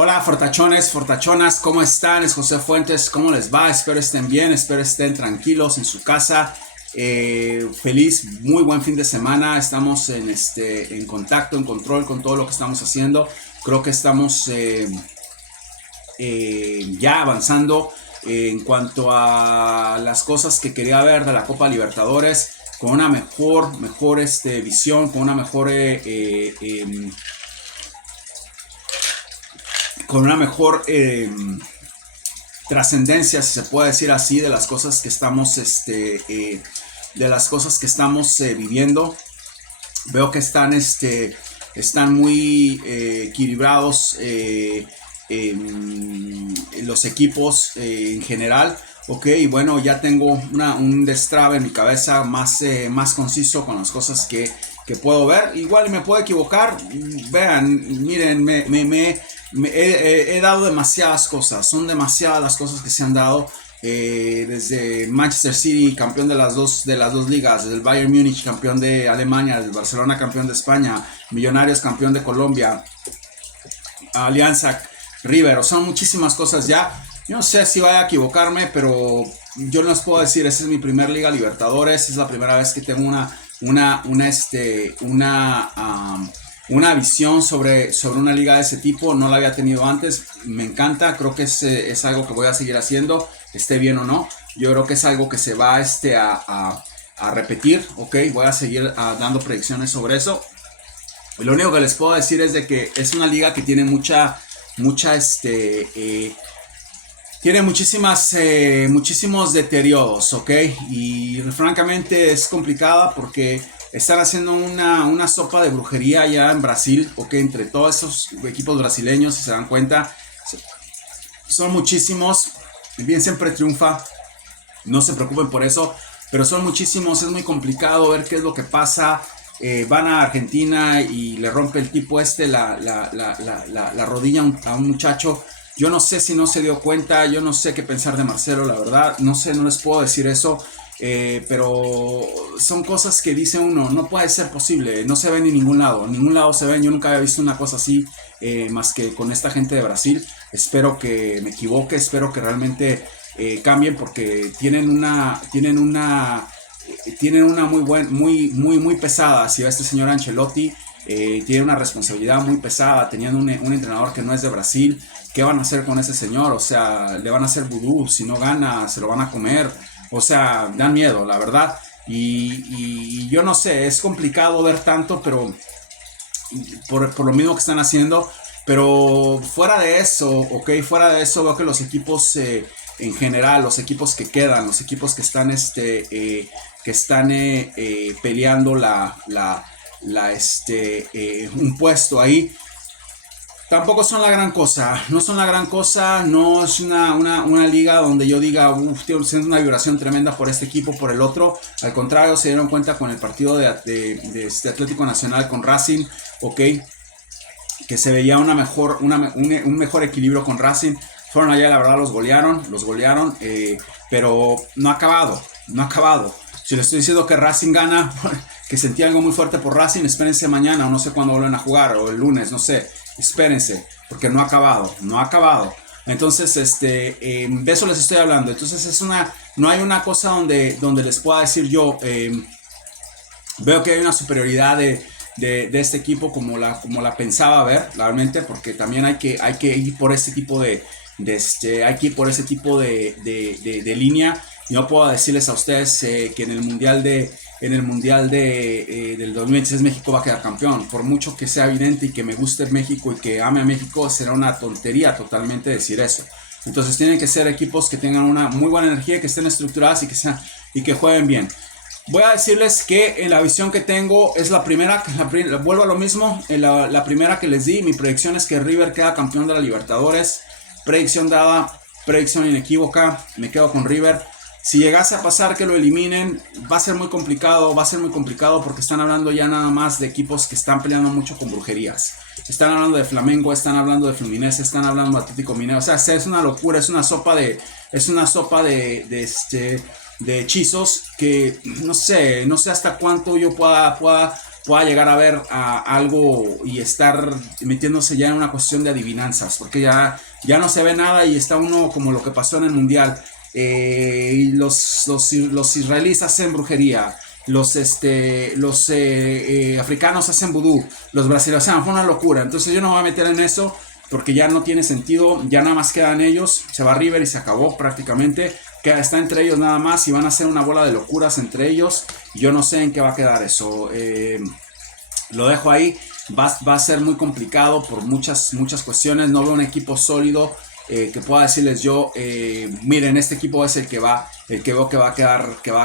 Hola fortachones, fortachonas, ¿cómo están? Es José Fuentes, ¿cómo les va? Espero estén bien, espero estén tranquilos en su casa. Feliz, muy buen fin de semana. Estamos en contacto, en control con todo lo que estamos haciendo. Creo que estamos ya avanzando en cuanto a las cosas que quería ver de la Copa Libertadores con una mejor visión, con una mejor trascendencia, si se puede decir así, de las cosas que estamos viviendo. Veo que están muy equilibrados los equipos en general. Ok, bueno, ya tengo un destrave en mi cabeza más conciso con las cosas que puedo ver. Igual me puedo equivocar. Vean, miren, he dado demasiadas cosas. Son demasiadas las cosas que se han dado. Desde Manchester City, campeón de las dos ligas, desde el Bayern Múnich, campeón de Alemania, desde el Barcelona, campeón de España, Millonarios, campeón de Colombia, Alianza, River. Son muchísimas cosas ya. Yo no sé si voy a equivocarme, pero yo no les puedo decir, esa es mi primer Liga Libertadores, es la primera vez que tengo una visión sobre una liga de ese tipo. No la había tenido antes, me encanta, creo que es algo que voy a seguir haciendo, esté bien o no. Yo creo que es algo que se va a repetir, ok, voy a seguir dando predicciones sobre eso. Y lo único que les puedo decir es de que es una liga que tiene tiene muchísimos deterioros, ¿ok? Y francamente es complicada porque están haciendo una sopa de brujería ya en Brasil, ¿ok? Entre todos esos equipos brasileños, si se dan cuenta, son muchísimos. El bien siempre triunfa, no se preocupen por eso, pero son muchísimos, es muy complicado ver qué es lo que pasa. Van a Argentina y le rompe el tipo la rodilla a un muchacho. Yo no sé si no se dio cuenta, yo no sé qué pensar de Marcelo, la verdad, no sé, no les puedo decir eso, pero son cosas que dice uno, no puede ser posible, no se ven en ningún lado se ven. Yo nunca había visto una cosa así, más que con esta gente de Brasil. Espero que me equivoque, espero que realmente cambien, porque tienen una muy pesada. Si va este señor Ancelotti, tiene una responsabilidad muy pesada teniendo un entrenador que no es de Brasil. ¿Qué van a hacer con ese señor? O sea, le van a hacer vudú, si no gana se lo van a comer. O sea, dan miedo, la verdad. Y yo no sé, es complicado ver tanto, pero por lo mismo que están haciendo. Pero fuera de eso, ok, fuera de eso, veo que los equipos en general, los equipos que quedan, los equipos que están peleando un puesto ahí, tampoco son la gran cosa, no son la gran cosa. No es una liga donde yo diga, uff, siento una vibración tremenda por este equipo, por el otro. Al contrario, se dieron cuenta con el partido de Atlético Nacional con Racing, ok, que se veía un mejor equilibrio con Racing. Fueron allá, la verdad, los golearon, pero no ha acabado. Si les estoy diciendo que Racing gana, que sentí algo muy fuerte por Racing, espérense mañana, o no sé cuándo vuelven a jugar, o el lunes, no sé, espérense, porque no ha acabado. Entonces, de eso les estoy hablando. Entonces no hay una cosa donde les pueda decir yo, veo que hay una superioridad de este equipo como la pensaba ver, realmente, porque también hay que ir por ese tipo de línea. Yo puedo decirles a ustedes que en el mundial del 2026 México va a quedar campeón. Por mucho que sea evidente y que me guste México y que ame a México, será una tontería totalmente decir eso. Entonces tienen que ser equipos que tengan una muy buena energía, que estén estructuradas y que jueguen bien. Voy a decirles que la visión que tengo es la primera, vuelvo a lo mismo, la primera que les di. Mi predicción es que River queda campeón de la Libertadores. Predicción dada, predicción inequívoca, me quedo con River. Si llegase a pasar que lo eliminen, va a ser muy complicado porque están hablando ya nada más de equipos que están peleando mucho con brujerías. Están hablando de Flamengo, están hablando de Fluminense, están hablando de Atlético Mineiro. O sea, es una locura, es una sopa de hechizos que no sé hasta cuánto yo pueda pueda llegar a ver algo y estar metiéndose ya en una cuestión de adivinanzas, porque ya no se ve nada y está uno como lo que pasó en el Mundial. Y los israelíes hacen brujería, los africanos hacen vudú, los brasileños, o sea, fue una locura. Entonces yo no me voy a meter en eso porque ya no tiene sentido, ya nada más quedan ellos, se va River y se acabó prácticamente, está entre ellos nada más y van a hacer una bola de locuras entre ellos. Yo no sé en qué va a quedar eso, lo dejo ahí. Va a ser muy complicado por muchas cuestiones. No veo un equipo sólido que pueda decirles yo, miren, este equipo es el que veo que va a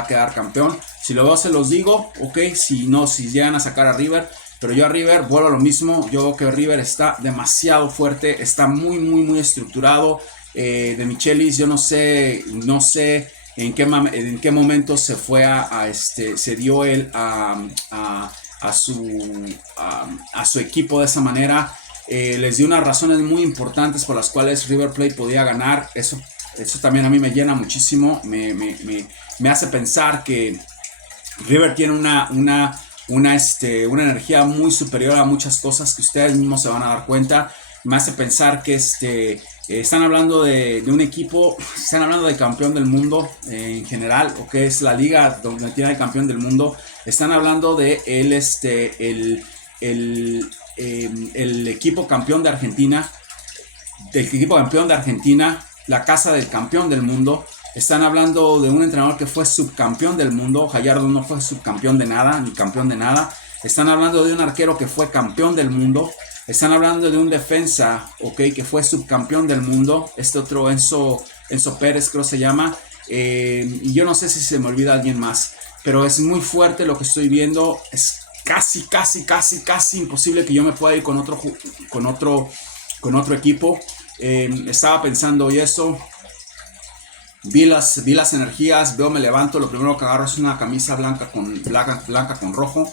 quedar campeón. Si lo veo se los digo, ok. Si no, si llegan a sacar a River, pero yo a River vuelvo a lo mismo. Yo veo que River está demasiado fuerte, está muy estructurado. De Michelis, yo no sé en qué momento se fue se dio él a su equipo de esa manera. Les dio unas razones muy importantes por las cuales River Plate podía ganar. Eso también a mí me llena muchísimo. Me hace pensar que River tiene una energía muy superior a muchas cosas que ustedes mismos se van a dar cuenta. Me hace pensar que están hablando de un equipo, están hablando de campeón del mundo en general, o que es la liga donde tiene el campeón del mundo. Están hablando de el equipo campeón de Argentina, la casa del campeón del mundo. Están hablando de un entrenador que fue subcampeón del mundo. Gallardo no fue subcampeón de nada, ni campeón de nada. Están hablando de un arquero que fue campeón del mundo. Están hablando de un defensa, que fue subcampeón del mundo. Otro Enzo Pérez, creo se llama. Y yo no sé si se me olvida alguien más. Pero es muy fuerte lo que estoy viendo. Es casi imposible que yo me pueda ir con otro equipo. Estaba pensando y eso. Vi las energías, me levanto, lo primero que agarro es una camisa blanca con rojo.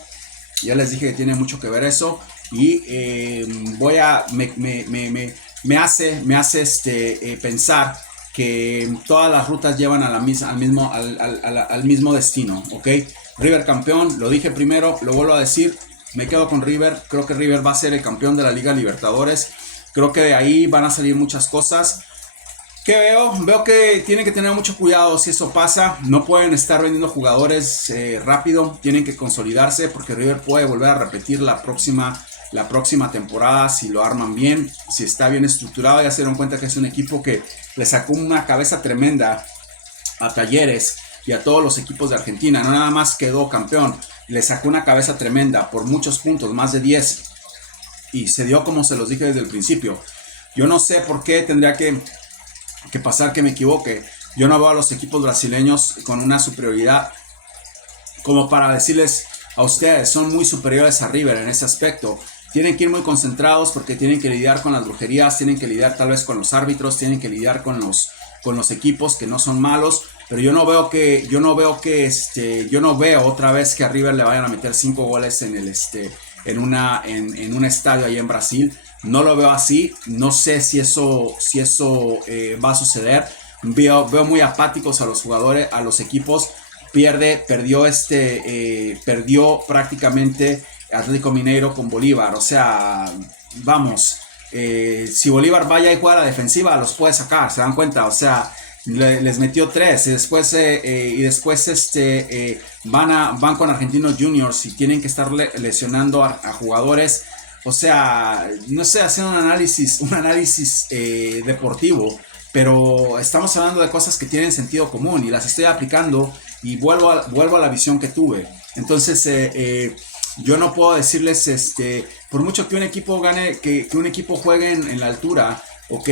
Ya les dije que tiene mucho que ver eso. Y me hace pensar que todas las rutas llevan al mismo destino, ¿ok? River campeón, lo dije primero, lo vuelvo a decir, me quedo con River. Creo que River va a ser el campeón de la Liga Libertadores. Creo que de ahí van a salir muchas cosas. ¿Qué veo? Veo que tienen que tener mucho cuidado si eso pasa. No pueden estar vendiendo jugadores rápido. Tienen que consolidarse porque River puede volver a repetir la próxima temporada si lo arman bien, si está bien estructurado. Ya se dieron cuenta que es un equipo que le sacó una cabeza tremenda a Talleres y a todos los equipos de Argentina. No nada más quedó campeón, le sacó una cabeza tremenda por muchos puntos, más de 10. Y se dio como se los dije desde el principio. Yo no sé por qué tendría que pasar que me equivoque. Yo no veo a los equipos brasileños con una superioridad como para decirles a ustedes, son muy superiores a River en ese aspecto. Tienen que ir muy concentrados porque tienen que lidiar con las brujerías, tienen que lidiar tal vez con los árbitros, tienen que lidiar con los equipos que no son malos, pero yo no veo otra vez que a River le vayan a meter 5 goles en un estadio ahí en Brasil. No lo veo así, no sé si eso va a suceder. Veo muy apáticos a los jugadores, a los equipos. Perdió prácticamente Atlético Mineiro con Bolívar. O sea, vamos, si Bolívar vaya y juega a la defensiva, los puede sacar, se dan cuenta. O sea, les metió 3 y después van con Argentinos Juniors y tienen que estar lesionando a jugadores. O sea, no sé, hacer un análisis deportivo, pero estamos hablando de cosas que tienen sentido común y las estoy aplicando y vuelvo a la visión que tuve. Entonces, yo no puedo decirles, por mucho que un equipo gane, que un equipo juegue en la altura, ok,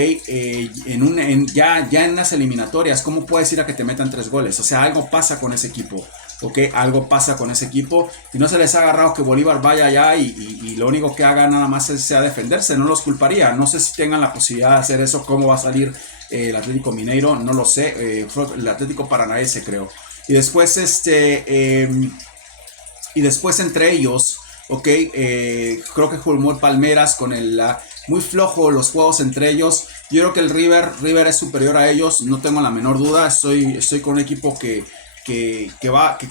ya en las eliminatorias, ¿cómo puedes ir a que te metan 3 goles? O sea, algo pasa con ese equipo. Ok, algo pasa con ese equipo y no se les ha agarrado que Bolívar vaya allá y lo único que haga nada más sea defenderse. No los culparía, no sé si tengan la posibilidad de hacer eso. ¿Cómo va a salir el Atlético Mineiro? No lo sé, fue el Atlético Paranaense creo. Y después entre ellos, ok, creo que jugó Palmeras con muy flojo los juegos entre ellos. Yo creo que el River es superior a ellos, no tengo la menor duda. Estoy con un equipo que que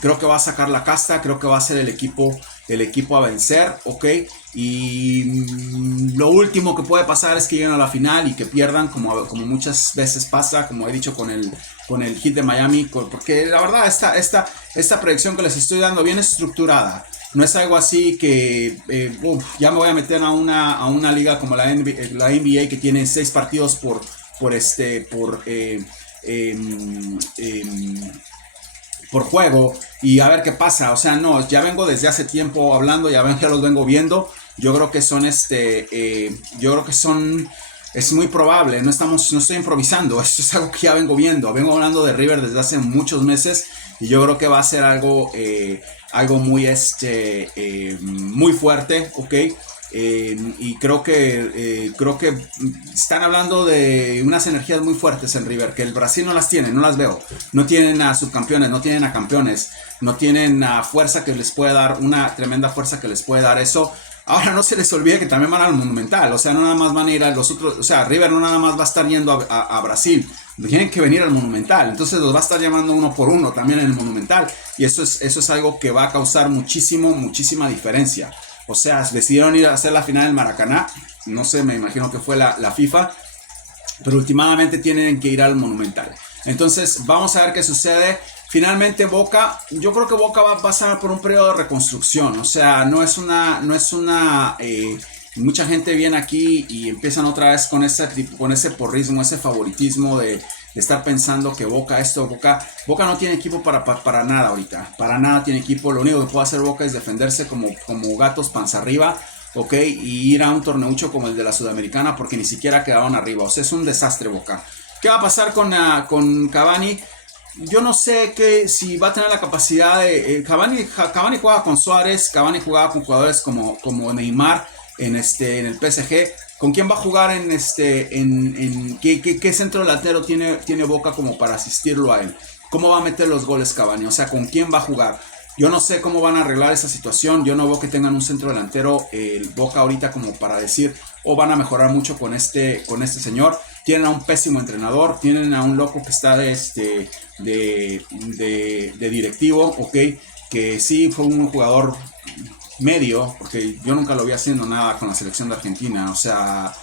creo que va a sacar la casta, creo que va a ser el equipo a vencer, ¿ok? Y lo último que puede pasar es que lleguen a la final y que pierdan, como muchas veces pasa, como he dicho con el Heat de Miami, porque la verdad esta predicción que les estoy dando bien estructurada. No es algo así que ya me voy a meter a una liga como la NBA que tiene 6 partidos por juego y a ver qué pasa. O sea, no, ya vengo desde hace tiempo hablando, ya los vengo viendo. Yo creo que es muy probable, no estoy improvisando, esto es algo que ya vengo viendo. Vengo hablando de River desde hace muchos meses y yo creo que va a ser algo muy muy fuerte, ¿ok? Y creo que están hablando de unas energías muy fuertes en River, que el Brasil no las tiene, no las veo. No tienen a subcampeones, no tienen a campeones, no tienen a fuerza que les puede dar, una tremenda fuerza que les puede dar eso. Ahora no se les olvide que también van al Monumental, o sea, no nada más van a ir a los otros, o sea, River no nada más va a estar yendo a Brasil, tienen que venir al Monumental, entonces los va a estar llamando uno por uno también en el Monumental, y eso es algo que va a causar muchísima diferencia. O sea, decidieron ir a hacer la final del Maracaná, no sé, me imagino que fue la FIFA, pero últimamente tienen que ir al Monumental. Entonces, vamos a ver qué sucede. Finalmente Boca, yo creo que Boca va a pasar por un periodo de reconstrucción, o sea, mucha gente viene aquí y empiezan otra vez con ese porrismo, ese favoritismo de estar pensando que Boca no tiene equipo para nada ahorita, para nada tiene equipo. Lo único que puede hacer Boca es defenderse como gatos panza arriba, ok, y ir a un torneucho como el de la Sudamericana porque ni siquiera quedaron arriba, o sea, es un desastre Boca. ¿Qué va a pasar con Cavani? Yo no sé si va a tener la capacidad de... Cavani juega con Suárez, Cavani jugaba con jugadores como Neymar en el PSG. ¿Con quién va a jugar qué centro delantero tiene Boca como para asistirlo a él? ¿Cómo va a meter los goles Cavani? O sea, ¿con quién va a jugar? Yo no sé cómo van a arreglar esa situación. Yo no veo que tengan un centro delantero el Boca ahorita como para decir, van a mejorar mucho con este señor. Tienen a un pésimo entrenador, tienen a un loco que está de directivo, ok, que sí fue un jugador medio, porque yo nunca lo vi haciendo nada con la selección de Argentina. O sea,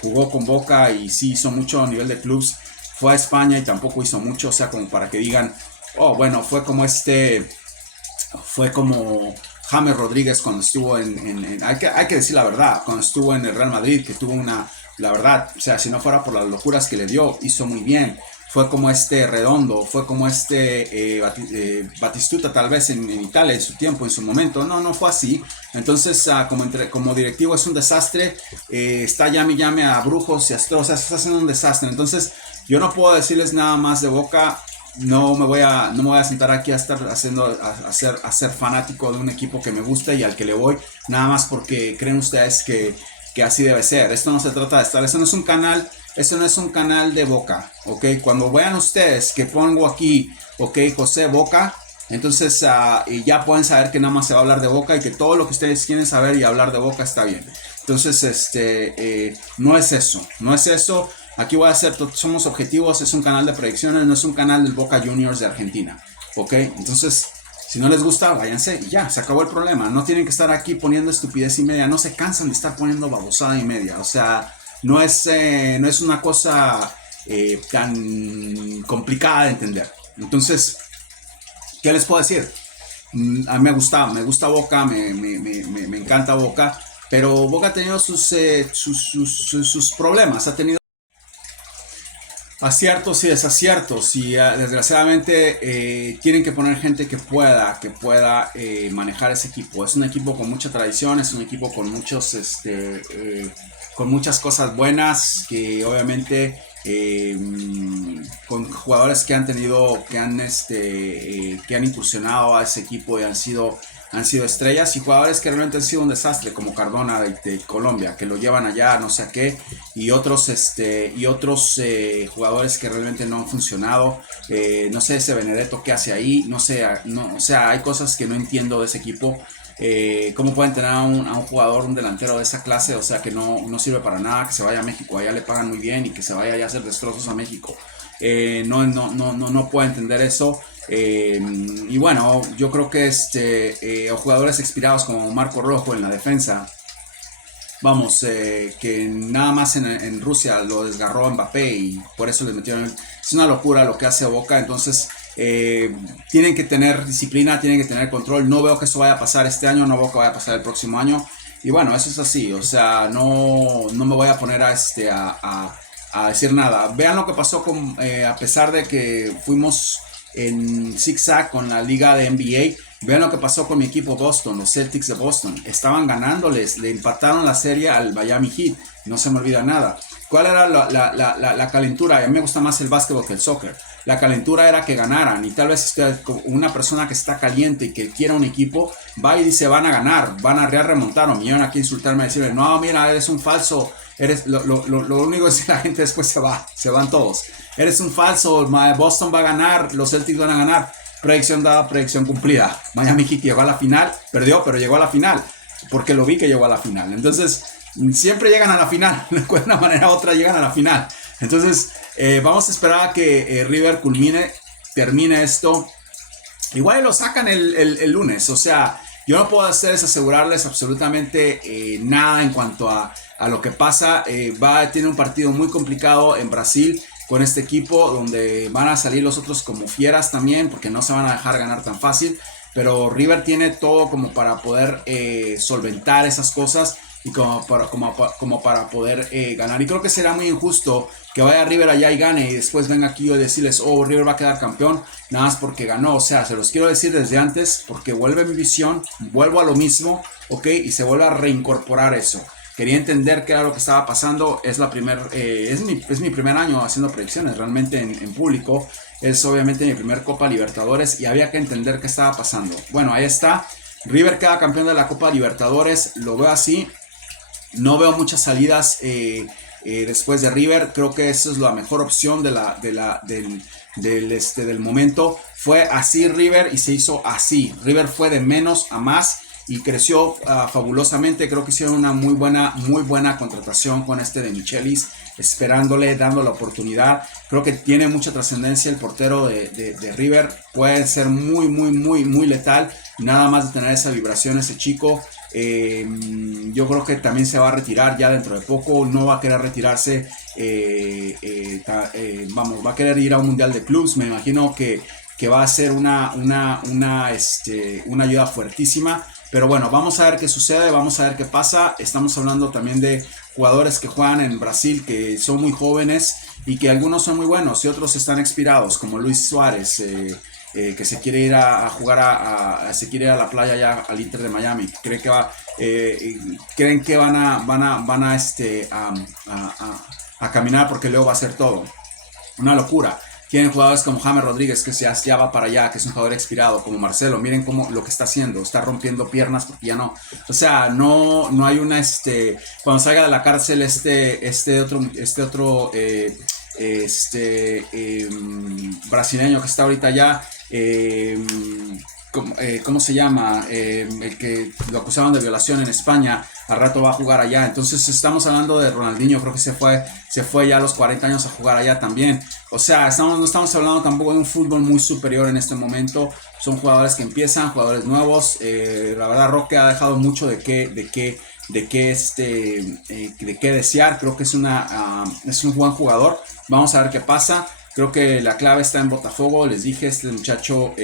jugó con Boca y sí hizo mucho a nivel de clubs. Fue a España y tampoco hizo mucho, o sea, como para que digan, bueno, fue como James Rodríguez cuando estuvo hay que decir la verdad, cuando estuvo en el Real Madrid, que tuvo la verdad, o sea, si no fuera por las locuras que le dio, hizo muy bien. Fue como Redondo, fue como Batistuta tal vez en Italia en su tiempo, en su momento. No fue así. Entonces, como directivo es un desastre. Está llame a brujos y astros, o sea, se está haciendo un desastre. Entonces, yo no puedo decirles nada más de Boca. No me voy a sentar aquí a estar a ser fanático de un equipo que me gusta y al que le voy, nada más porque creen ustedes que así debe ser. Esto no se trata de estar, eso no es un canal de Boca, ok. Cuando vean ustedes que pongo aquí, ok, José Boca, entonces ya pueden saber que nada más se va a hablar de Boca y que todo lo que ustedes quieren saber y hablar de Boca está bien. Entonces, no es eso. Aquí somos objetivos, es un canal de predicciones, no es un canal del Boca Juniors de Argentina, ok. Entonces, si no les gusta, váyanse y ya, se acabó el problema. No tienen que estar aquí poniendo estupidez y media, no se cansan de estar poniendo babosada y media. O sea, no es una cosa tan complicada de entender. Entonces, ¿qué les puedo decir? A mí me gusta Boca, me encanta Boca, pero Boca ha tenido sus problemas, ha tenido aciertos y desaciertos y desgraciadamente tienen que poner gente que pueda manejar ese equipo. Es un equipo con mucha tradición, es un equipo con con muchas cosas buenas, que obviamente con jugadores que han incursionado a ese equipo y han sido estrellas, y jugadores que realmente han sido un desastre, como Cardona de Colombia, que lo llevan allá no sé a qué, y otros jugadores que realmente no han funcionado. No sé ese Benedetto qué hace ahí, o sea, hay cosas que no entiendo de ese equipo. ¿Cómo pueden tener a un jugador, un delantero de esa clase? O sea, que no sirve para nada, que se vaya a México, allá le pagan muy bien, y que se vaya allá a hacer destrozos a México. No puedo entender eso. Y bueno, yo creo que jugadores expirados como Marco Rojo en la defensa, vamos, que nada más en Rusia lo desgarró Mbappé y por eso les metieron. Es una locura lo que hace Boca, entonces tienen que tener disciplina, tienen que tener control. No veo que eso vaya a pasar este año, no veo que vaya a pasar el próximo año. Y bueno, eso es así, o sea, no me voy a poner a decir nada. Vean lo que pasó a pesar de que fuimos en zigzag con la liga de NBA. Vean lo que pasó con mi equipo Boston, los Celtics de Boston. Estaban ganándoles, le empataron la serie al Miami Heat. No se me olvida nada. ¿Cuál era la calentura? A mí me gusta más el básquetbol que el soccer. La calentura era que ganaran. Y tal vez una persona que está caliente y que quiera un equipo, va y dice van a ganar, van a remontar. O me llevan aquí a insultarme y decirle, no, mira, eres un falso. Lo único es que la gente después se van todos. Eres un falso, Boston va a ganar, los Celtics van a ganar. Predicción dada, predicción cumplida. Miami Heat llegó a la final, perdió, pero llegó a la final. Porque lo vi que llegó a la final. Entonces, siempre llegan a la final. De una manera u otra llegan a la final. Entonces, vamos a esperar a que River termine esto. Igual lo sacan el lunes. O sea, yo no puedo asegurarles absolutamente nada en cuanto a lo que pasa. Tiene un partido muy complicado en Brasil con este equipo, donde van a salir los otros como fieras también, porque no se van a dejar ganar tan fácil. Pero River tiene todo como para poder solventar esas cosas y como para poder ganar. Y creo que será muy injusto que vaya River allá y gane y después venga aquí y decirles, oh, River va a quedar campeón nada más porque ganó. O sea, se los quiero decir desde antes porque vuelve mi visión, vuelvo a lo mismo, ok, y se vuelve a reincorporar eso. Quería entender qué era lo que estaba pasando. Es mi primer año haciendo predicciones realmente en público. Es obviamente mi primer Copa Libertadores y había que entender qué estaba pasando. Bueno, ahí está. River queda campeón de la Copa Libertadores. Lo veo así. No veo muchas salidas después de River. Creo que esa es la mejor opción del momento. Fue así River y se hizo así. River fue de menos a más y creció fabulosamente. Creo que hicieron una muy buena contratación con de Michelis, esperándole, dando la oportunidad. Creo que tiene mucha trascendencia el portero de River. Puede ser muy letal. Nada más de tener esa vibración ese chico. Yo creo que también se va a retirar ya dentro de poco. No va a querer retirarse. Va a querer ir a un mundial de clubes. Me imagino que va a ser una ayuda fuertísima. Pero bueno, vamos a ver qué sucede, vamos a ver qué pasa. Estamos hablando también de jugadores que juegan en Brasil, que son muy jóvenes y que algunos son muy buenos y otros están expirados, como Luis Suárez, que se quiere ir a jugar se quiere ir a la playa ya al Inter de Miami. Creen que van a caminar porque luego va a ser todo. Una locura. Tienen jugadores como James Rodríguez, que ya va para allá, que es un jugador expirado, como Marcelo. Miren lo que está haciendo, está rompiendo piernas porque ya no. O sea, no hay cuando salga de la cárcel otro brasileño que está ahorita allá, ¿cómo se llama? El que lo acusaban de violación en España, al rato va a jugar allá. Entonces estamos hablando de Ronaldinho, creo que se fue ya a los 40 años a jugar allá también. O sea, no estamos hablando tampoco de un fútbol muy superior en este momento. Son jugadores que empiezan, jugadores nuevos. La verdad, Roque ha dejado mucho de qué desear. Creo que es un buen jugador. Vamos a ver qué pasa. Creo que la clave está en Botafogo. Les dije, este muchacho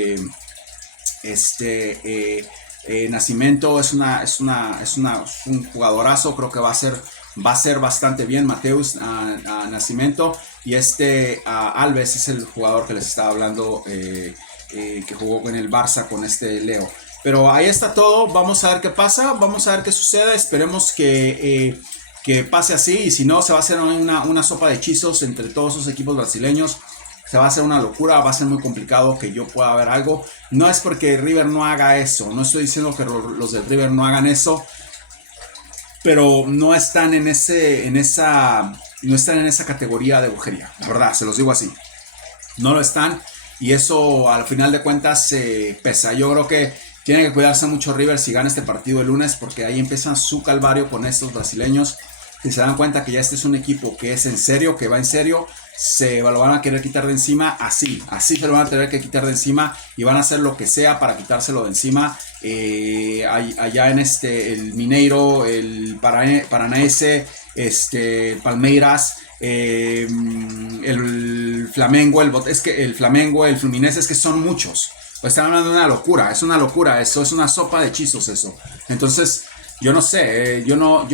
Nascimento es un jugadorazo. Creo que va a ser bastante bien Mateus Nascimento. Y Alves es el jugador que les estaba hablando, que jugó en el Barça con Leo. Pero ahí está todo. Vamos a ver qué pasa, vamos a ver qué sucede. Esperemos que pase así, y si no, se va a hacer una sopa de hechizos entre todos esos equipos brasileños. Se va a hacer una locura, va a ser muy complicado que yo pueda ver algo. No es porque River no haga eso, no estoy diciendo que los del River no hagan eso, pero no están en esa categoría de brujería, la verdad, se los digo así. No lo están, y eso al final de cuentas pesa. Yo creo que tiene que cuidarse mucho River si gana este partido el lunes, porque ahí empieza su calvario con estos brasileños, que se dan cuenta que ya este es un equipo que es en serio, que va en serio. se lo van a querer quitar de encima, así se lo van a tener que quitar de encima y van a hacer lo que sea para quitárselo de encima. Allá en el Mineiro, el Paranaense, el Palmeiras, el Flamengo, el Flamengo, el Fluminense, es que son muchos. Pues están hablando de una locura, es una locura, eso es una sopa de hechizos eso. Entonces, yo no sé, yo no,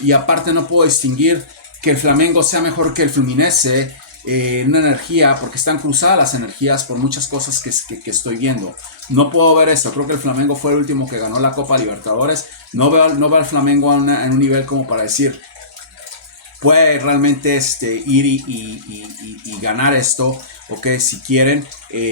y aparte no puedo distinguir que el Flamengo sea mejor que el Fluminense en una energía, porque están cruzadas las energías por muchas cosas que estoy viendo. No puedo ver eso. Creo que el Flamengo fue el último que ganó la Copa Libertadores. No veo al Flamengo en un nivel como para decir puede realmente ir y ganar esto, ok, si quieren.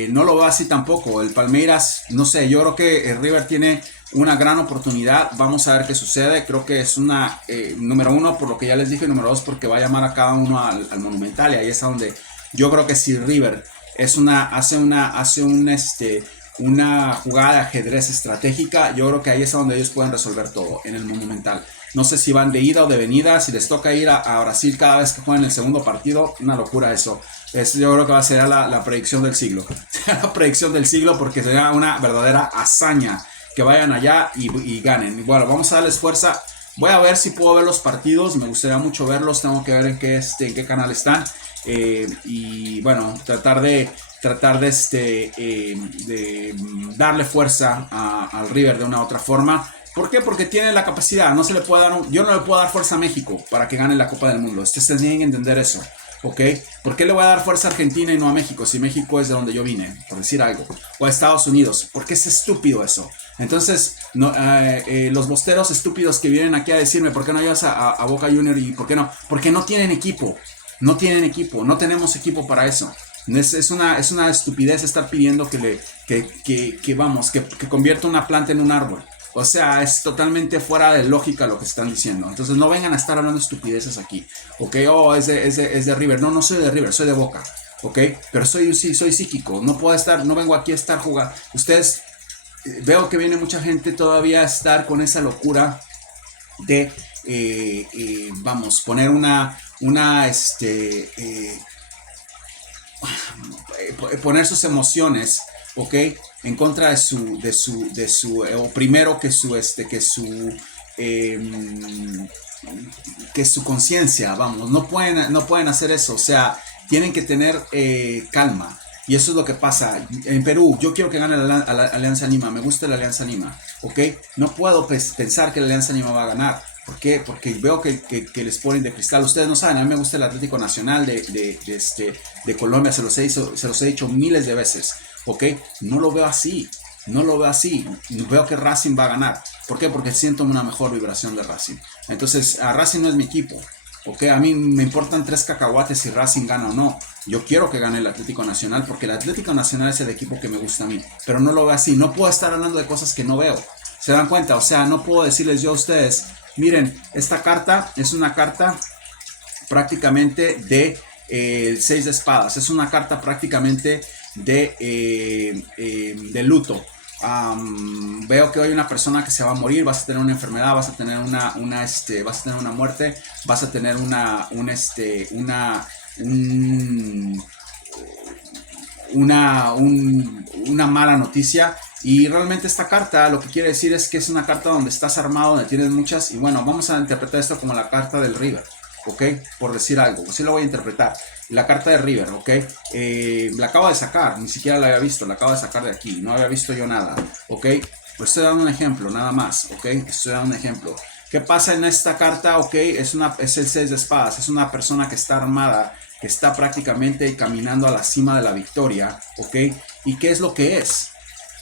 No lo veo así tampoco. El Palmeiras, no sé, yo creo que el River tiene una gran oportunidad. Vamos a ver qué sucede. Creo que es una, número uno, por lo que ya les dije, número dos, porque va a llamar a cada uno al Monumental, y ahí es a donde yo creo que si River hace una jugada de ajedrez estratégica, yo creo que ahí es a donde ellos pueden resolver todo, en el Monumental. No sé si van de ida o de venida, si les toca ir a Brasil cada vez que jueguen el segundo partido, una locura eso. Yo creo que va a ser la predicción del siglo. La predicción del siglo, porque será una verdadera hazaña que vayan allá y ganen. Bueno, vamos a darles fuerza. Voy a ver si puedo ver los partidos, me gustaría mucho verlos, tengo que ver en qué canal están. Y bueno, tratar de darle fuerza al River de una u otra forma. ¿Por qué? Porque tiene la capacidad. No se le puede dar yo no le puedo dar fuerza a México para que gane la Copa del Mundo. Ustedes tienen que entender eso, ¿ok? ¿Por qué le voy a dar fuerza a Argentina y no a México si México es de donde yo vine, por decir algo? O a Estados Unidos. ¿Por qué es estúpido eso? Entonces, los bosteros estúpidos que vienen aquí a decirme ¿por qué no llevas a Boca Junior y por qué no? Porque no tienen equipo. No tienen equipo. No tenemos equipo para eso. Es una estupidez estar pidiendo que convierta una planta en un árbol. O sea, es totalmente fuera de lógica lo que están diciendo. Entonces no vengan a estar hablando estupideces aquí. Ok, es de River. No soy de River, soy de Boca. Ok, pero soy psíquico. No vengo aquí a estar jugando. Ustedes, veo que viene mucha gente todavía a estar con esa locura de, poner poner sus emociones, ¿ok? En contra de su o primero que su conciencia, vamos, no pueden hacer eso, o sea, tienen que tener calma. Y eso es lo que pasa en Perú. Yo quiero que gane la Alianza Lima, me gusta la Alianza Lima, ¿ok? No puedo pensar que la Alianza Lima va a ganar. ¿Por qué? Porque veo que les ponen de cristal. Ustedes no saben, a mí me gusta el Atlético Nacional de Colombia, se los he dicho miles de veces, ¿ok? No lo veo así, veo que Racing va a ganar. ¿Por qué? Porque siento una mejor vibración de Racing. Entonces, a Racing no es mi equipo, ¿ok? A mí me importan 3 cacahuates si Racing gana o no. Yo quiero que gane el Atlético Nacional, porque el Atlético Nacional es el equipo que me gusta a mí, pero no lo veo así. No puedo estar hablando de cosas que no veo. ¿Se dan cuenta? O sea, no puedo decirles yo a ustedes, miren, esta carta es una carta prácticamente de 6 de espadas. Es una carta prácticamente de luto. Veo que hoy hay una persona que se va a morir, vas a tener una enfermedad, vas a tener una muerte, vas a tener una mala noticia. Y realmente esta carta lo que quiere decir es que es una carta donde estás armado, donde tienes muchas. Y bueno, vamos a interpretar esto como la carta del River, ¿ok? Por decir algo, así lo voy a interpretar. La carta de River, ¿ok? La acabo de sacar, ni siquiera la había visto, la acabo de sacar de aquí, no había visto yo nada, ¿ok? Pues estoy dando un ejemplo, nada más, ¿ok? Estoy dando un ejemplo. ¿Qué pasa en esta carta? Ok, es el 6 de espadas, es una persona que está armada, que está prácticamente caminando a la cima de la victoria, ¿ok? ¿Y qué es lo que es?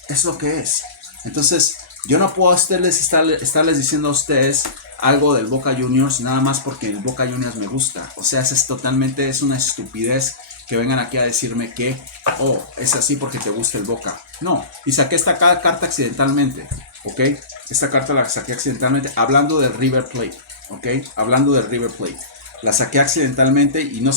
Es lo que es. Entonces, yo no puedo estarles diciendo a ustedes algo del Boca Juniors nada más porque el Boca Juniors me gusta. O sea, es una estupidez que vengan aquí a decirme que, es así porque te gusta el Boca. No, y saqué esta carta accidentalmente, ¿ok? Esta carta la saqué accidentalmente hablando del River Plate, ¿ok? Hablando del River Plate. La saqué accidentalmente y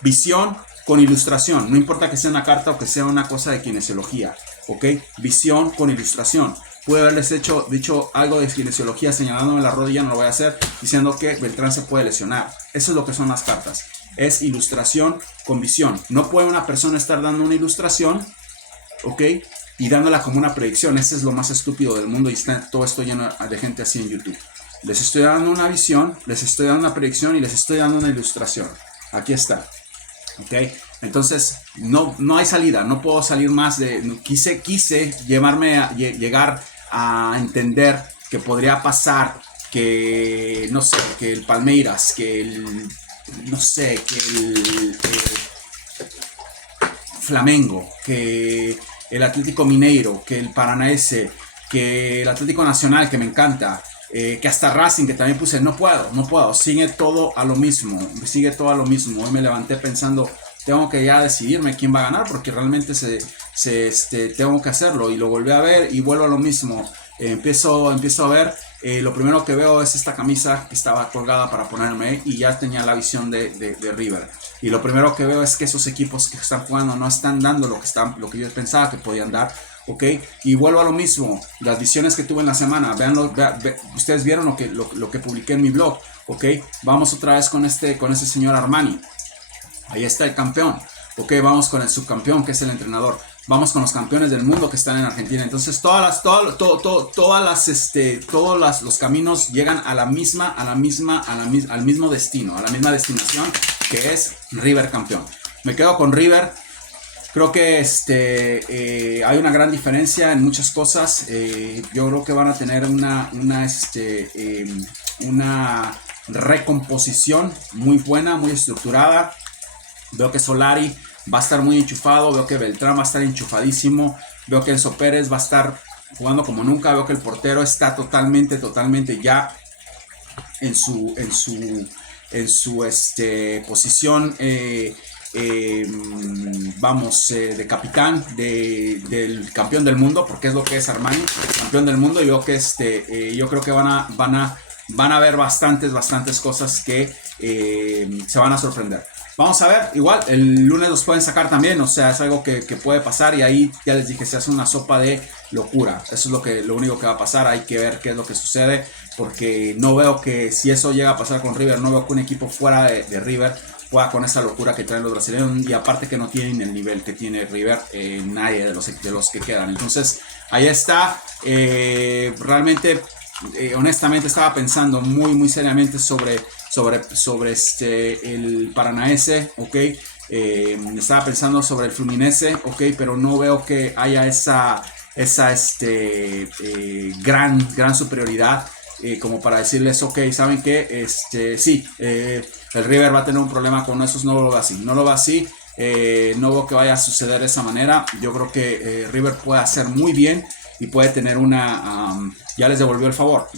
visión con ilustración, no importa que sea una carta o que sea una cosa de kinesiología, ¿ok? Visión con ilustración. Pude haberles dicho algo de kinesiología señalándome la rodilla, no lo voy a hacer, diciendo que Beltrán se puede lesionar. Eso es lo que son las cartas. Es ilustración con visión. No puede una persona estar dando una ilustración, ¿ok? Y dándola como una predicción. Ese es lo más estúpido del mundo y está todo esto lleno de gente así en YouTube. Les estoy dando una visión, les estoy dando una predicción y les estoy dando una ilustración. Aquí está. ¿Ok? Entonces, no hay salida. No puedo salir más de... Quise llegar a entender que podría pasar que, no sé, que el Palmeiras, que el... no sé, que el Flamengo, que el Atlético Mineiro, que el Paranaense, que el Atlético Nacional, que me encanta, que hasta Racing, que también puse, no puedo, sigue todo a lo mismo. Hoy me levanté pensando, tengo que ya decidirme quién va a ganar, porque realmente tengo que hacerlo, y lo volví a ver y vuelvo a lo mismo. Empiezo a ver, lo primero que veo es esta camisa que estaba colgada para ponerme y ya tenía la visión de River. Y lo primero que veo es que esos equipos que están jugando no están dando lo que yo pensaba que podían dar. ¿Ok? Y vuelvo a lo mismo, las visiones que tuve en la semana, ustedes vieron lo que publiqué en mi blog. ¿Ok? Vamos otra vez con ese señor Armani. Ahí está el campeón. Ok, vamos con el subcampeón, que es el entrenador. Vamos con los campeones del mundo que están en Argentina. Entonces todos los caminos llegan al mismo destino, a la misma destinación, que es River campeón. Me quedo con River. Creo que hay una gran diferencia en muchas cosas. Yo creo que van a tener una recomposición muy buena, muy estructurada. Veo que Solari va a estar muy enchufado, veo que Beltrán va a estar enchufadísimo, veo que Enzo Pérez va a estar jugando como nunca, veo que el portero está totalmente ya en su posición de capitán del campeón del mundo, porque es lo que es Armani, campeón del mundo. Y veo que yo creo que van a haber bastantes cosas que se van a sorprender. Vamos a ver, igual el lunes los pueden sacar también, o sea, es algo que puede pasar, y ahí ya les dije, se hace una sopa de locura. Eso es lo único que va a pasar. Hay que ver qué es lo que sucede, porque no veo que, si eso llega a pasar con River, no veo que un equipo fuera de River pueda con esa locura que traen los brasileños, y aparte que no tienen el nivel que tiene River, nadie de los que quedan. Entonces ahí está. Realmente honestamente estaba pensando muy seriamente sobre el Paranaense, ¿ok? Estaba pensando sobre el Fluminense, ¿ok? Pero no veo que haya esa gran superioridad como para decirles, ok, ¿saben qué? Sí, el River va a tener un problema con esos. No lo veo así, no veo que vaya a suceder de esa manera. Yo creo que River puede hacer muy bien y puede tener ya les devolvió el favor.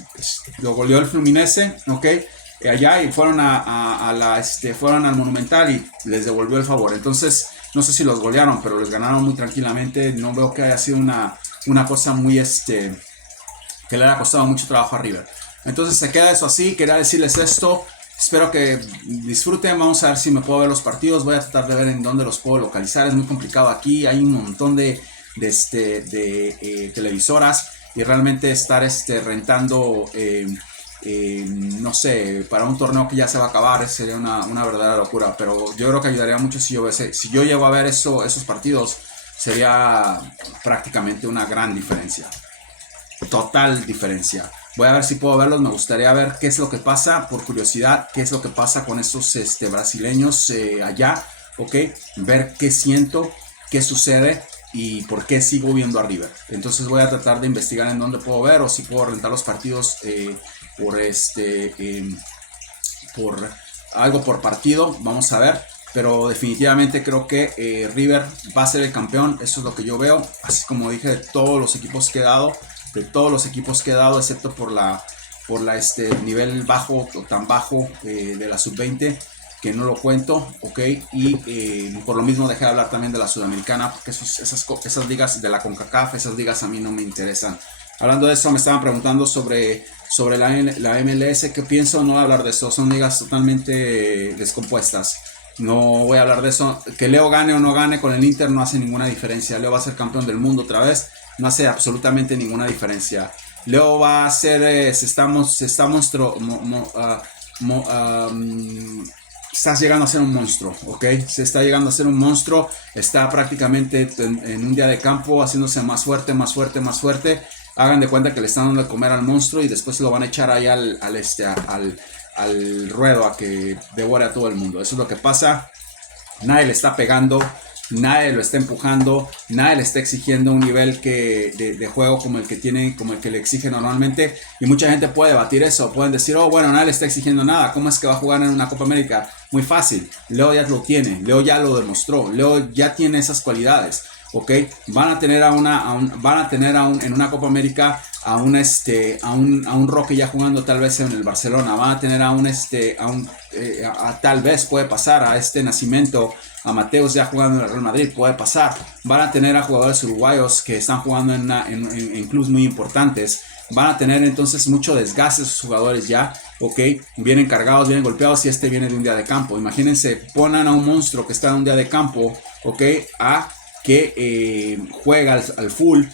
Lo goleó el Fluminense, ¿ok? Allá, y fueron fueron al Monumental y les devolvió el favor. Entonces, no sé si los golearon, pero les ganaron muy tranquilamente. No veo que haya sido una cosa muy que le haya costado mucho trabajo a River. Entonces se queda eso así. Quería decirles esto. Espero que disfruten. Vamos a ver si me puedo ver los partidos. Voy a tratar de ver en dónde los puedo localizar. Es muy complicado aquí. Hay un montón de televisoras, y realmente estar rentando no sé, para un torneo que ya se va a acabar sería una verdadera locura. Pero yo creo que ayudaría mucho si yo llego a ver esos partidos. Sería prácticamente una gran diferencia, total diferencia. Voy a ver si puedo verlos. Me gustaría ver qué es lo que pasa, por curiosidad, qué es lo que pasa con esos brasileños allá, ok, ver qué siento, qué sucede y por qué sigo viendo a River. Entonces voy a tratar de investigar en dónde puedo ver, o si puedo rentar los partidos por algo por partido. Vamos a ver. Pero definitivamente creo que River va a ser el campeón. Eso es lo que yo veo. Así como dije, de todos los equipos que he dado, excepto por nivel bajo o tan bajo de la sub-20, que no lo cuento, ok. Y por lo mismo dejé de hablar también de la Sudamericana, porque esas ligas de la CONCACAF, esas ligas a mí no me interesan. Hablando de eso, me estaban preguntando sobre la MLS. ¿Qué pienso? No voy a hablar de eso. Son ligas totalmente descompuestas. No voy a hablar de eso. Que Leo gane o no gane con el Inter no hace ninguna diferencia. Leo va a ser campeón del mundo otra vez. no hace absolutamente ninguna diferencia. Leo va a hacer, estás llegando a ser un monstruo, ¿ok? Se está llegando a ser un monstruo, está prácticamente en un día de campo haciéndose más fuerte, más fuerte, más fuerte. Hagan de cuenta que le están dando de comer al monstruo y después se lo van a echar ahí al ruedo a que devore a todo el mundo. Eso es lo que pasa. Nadie le está pegando, nadie lo está empujando, nadie le está exigiendo un nivel de juego como el que tiene, como el que le exige normalmente. Y mucha gente puede debatir eso, pueden decir, oh, bueno, nadie le está exigiendo nada, ¿cómo es que va a jugar en una Copa América? Muy fácil, Leo ya lo tiene, Leo ya lo demostró, Leo ya tiene esas cualidades. ¿Ok? Van a tener en una Copa América a un Roque ya jugando tal vez en el Barcelona. Van a tener tal vez puede pasar a Nacimiento, a Mateus ya jugando en el Real Madrid, puede pasar. Van a tener a jugadores uruguayos que están jugando en clubes muy importantes. Van a tener entonces mucho desgaste sus jugadores ya, ok, vienen cargados, vienen golpeados y viene de un día de campo. Imagínense, ponan a un monstruo que está en un día de campo, ok, que juega al full,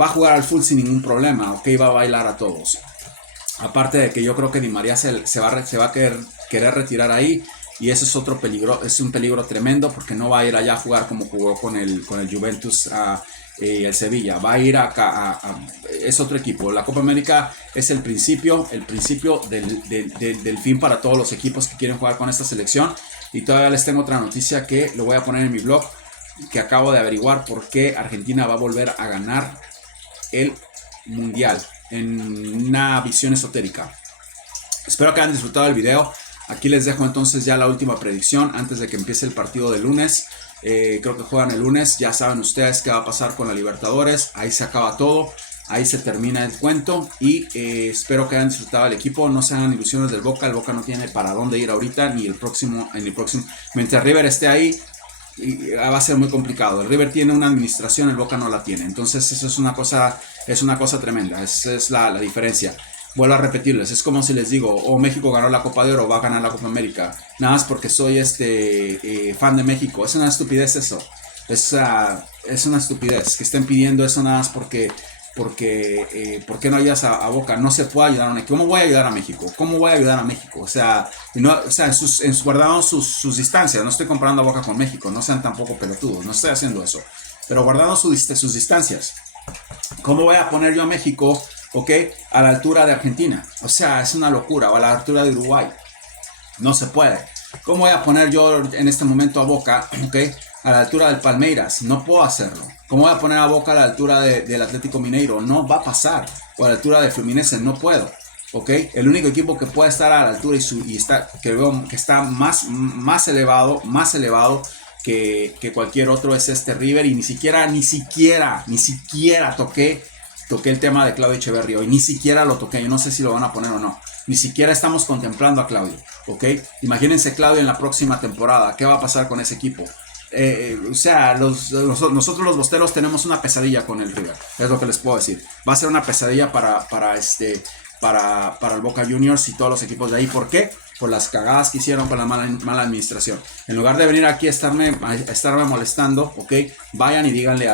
va a jugar al full sin ningún problema, ok, va a bailar a todos. Aparte de que yo creo que Di María se va a querer retirar ahí, y eso es otro peligro, es un peligro tremendo porque no va a ir allá a jugar como jugó con el Juventus el Sevilla, va a ir acá es otro equipo. La Copa América es el principio del fin para todos los equipos que quieren jugar con esta selección. Y todavía les tengo otra noticia que lo voy a poner en mi blog, que acabo de averiguar por qué Argentina va a volver a ganar el Mundial en una visión esotérica. Espero que hayan disfrutado del video. Aquí les dejo entonces ya la última predicción antes de que empiece el partido de lunes. Creo que juegan el lunes. Ya saben ustedes qué va a pasar con la Libertadores. Ahí se acaba todo. Ahí se termina el cuento. Y espero que hayan disfrutado del equipo. No se hagan ilusiones del Boca. El Boca no tiene para dónde ir ahorita. Ni el próximo. Mientras River esté ahí, va a ser muy complicado. El River tiene una administración, el Boca no la tiene. Entonces eso es una cosa tremenda. Esa es la diferencia. Vuelvo a repetirles, es como si les digo, México ganó la Copa de Oro, va a ganar la Copa América, nada más porque soy fan de México. Es una estupidez eso. Es una estupidez que estén pidiendo eso nada más porque ¿por qué no ayudas a Boca? No se puede ayudar a México. ¿Cómo voy a ayudar a México? ¿Cómo voy a ayudar a México? O sea, guardando sus distancias. No estoy comparando a Boca con México. No sean tampoco pelotudos. No estoy haciendo eso. Pero guardando sus distancias. ¿Cómo voy a poner yo a México, ok, a la altura de Argentina? O sea, es una locura. O a la altura de Uruguay. No se puede. ¿Cómo voy a poner yo en este momento a Boca, ok, a la altura del Palmeiras? No puedo hacerlo. ¿Cómo voy a poner a Boca a la altura del Atlético Mineiro? No va a pasar. O a la altura de Fluminense, no puedo. ¿Ok? El único equipo que puede estar a la altura que veo que está más elevado que cualquier otro es River. Y ni siquiera toqué el tema de Claudio Echeverri hoy. Ni siquiera lo toqué. Yo no sé si lo van a poner o no. Ni siquiera estamos contemplando a Claudio. ¿Ok? Imagínense Claudio en la próxima temporada. ¿Qué va a pasar con ese equipo? O sea, nosotros los bosteros tenemos una pesadilla con el River, es lo que les puedo decir. Va a ser una pesadilla para el Boca Juniors y todos los equipos de ahí. ¿Por qué? Por las cagadas que hicieron con la mala administración. En lugar de venir aquí a estarme molestando, ¿ok? Vayan y díganle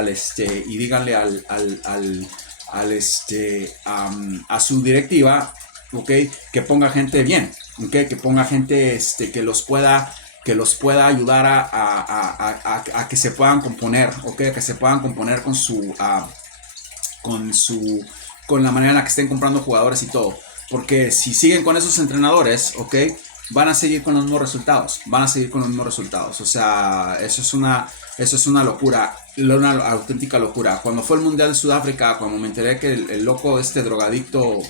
a su directiva, ¿ok? Que ponga gente bien, ¿ok? Que ponga gente que los pueda ayudar a que se puedan componer, ¿okay? Que se puedan componer con la manera en la que estén comprando jugadores y todo. Porque si siguen con esos entrenadores, ¿ok? Van a seguir con los mismos resultados. O sea, eso es una locura, una auténtica locura. Cuando fue el Mundial de Sudáfrica, cuando me enteré que el loco, drogadicto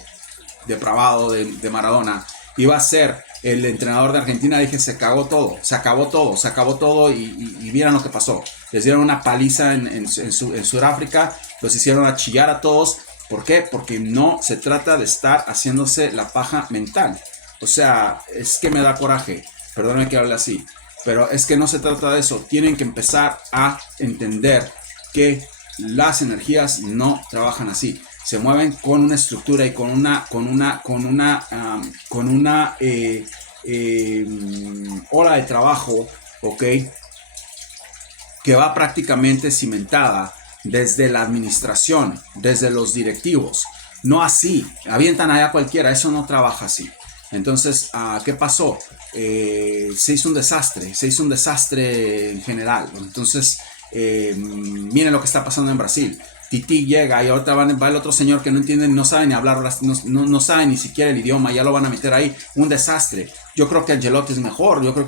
depravado de Maradona, iba a ser el entrenador de Argentina, dije, se acabó todo y vieron lo que pasó. Les dieron una paliza en Sudáfrica, los hicieron achillar a todos. ¿Por qué? Porque no se trata de estar haciéndose la paja mental. O sea, es que me da coraje, perdónenme que hable así, pero es que no se trata de eso. Tienen que empezar a entender que las energías no trabajan así. Se mueven con una estructura y con una hora de trabajo, ¿ok? Que va prácticamente cimentada desde la administración, desde los directivos. No así, avientan allá cualquiera, eso no trabaja así. Entonces, ¿qué pasó? Se hizo un desastre en general. Entonces, miren lo que está pasando en Brasil. Titi llega y ahorita va el otro señor que no entiende, no sabe ni hablar, no sabe ni siquiera el idioma, ya lo van a meter ahí. Un desastre. Yo creo que Ancelotti es mejor, yo creo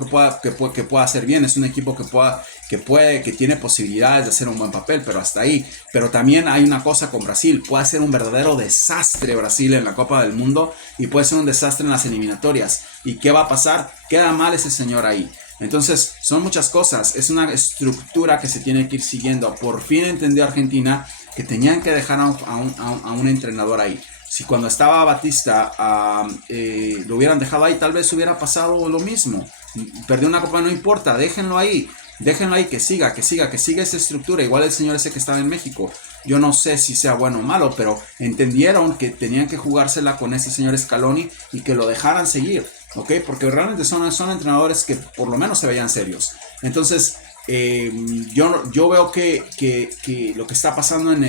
que pueda hacer bien, es un equipo que tiene posibilidades de hacer un buen papel, pero hasta ahí. Pero también hay una cosa con Brasil, puede ser un verdadero desastre Brasil en la Copa del Mundo y puede ser un desastre en las eliminatorias. ¿Y qué va a pasar? Queda mal ese señor ahí. Entonces, son muchas cosas, es una estructura que se tiene que ir siguiendo. Por fin entendió Argentina que tenían que dejar a un entrenador ahí. Si cuando estaba Batista lo hubieran dejado ahí, tal vez hubiera pasado lo mismo. Perdió una copa, no importa, déjenlo ahí, que siga esa estructura. Igual el señor ese que estaba en México, yo no sé si sea bueno o malo, pero entendieron que tenían que jugársela con ese señor Scaloni y que lo dejaran seguir, ¿ok? Porque realmente son entrenadores que por lo menos se veían serios. Entonces, yo veo que lo que está pasando en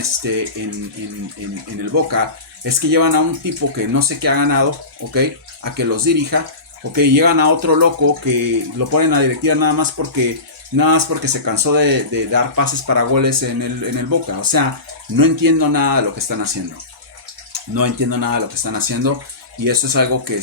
el Boca es que llevan a un tipo que no sé qué ha ganado, ¿ok? A que los dirija, ¿ok? Llegan a otro loco que lo ponen a la directiva nada más porque se cansó de dar pases para goles en el Boca. O sea, no entiendo nada de lo que están haciendo. No entiendo nada de lo que están haciendo. Y eso es algo que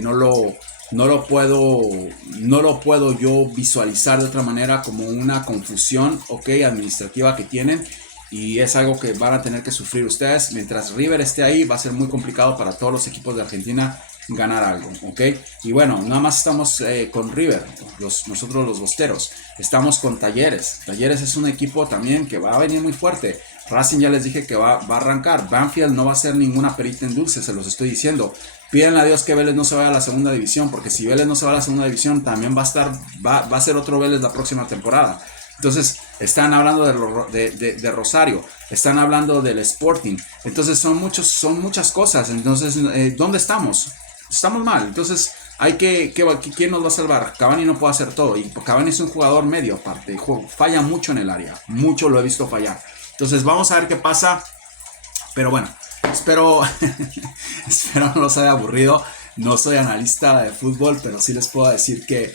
no lo puedo yo visualizar de otra manera como una confusión, ¿ok? Administrativa que tienen. Y es algo que van a tener que sufrir ustedes. Mientras River esté ahí, va a ser muy complicado para todos los equipos de Argentina ganar algo, ¿ok? Y bueno, nada más estamos con River, nosotros los bosteros. Estamos con Talleres. Talleres es un equipo también que va a venir muy fuerte. Racing ya les dije que va a arrancar. Banfield no va a ser ninguna perita en dulce, se los estoy diciendo. Pídenle a Dios que Vélez no se vaya a la segunda división, porque si Vélez no se va a la segunda división, también va a ser otro Vélez la próxima temporada. Entonces, están hablando de Rosario, están hablando del Sporting. Entonces, son muchas cosas. Entonces, ¿dónde estamos? Estamos mal. Entonces, ¿quién nos va a salvar? Cavani no puede hacer todo. Y Cavani es un jugador medio aparte. Falla mucho en el área. Mucho lo he visto fallar. Entonces, vamos a ver qué pasa. Pero bueno, espero no los haya aburrido. No soy analista de fútbol, pero sí les puedo decir que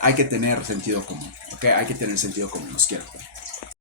hay que tener sentido común, ¿ok? Hay que tener sentido común, los quiero.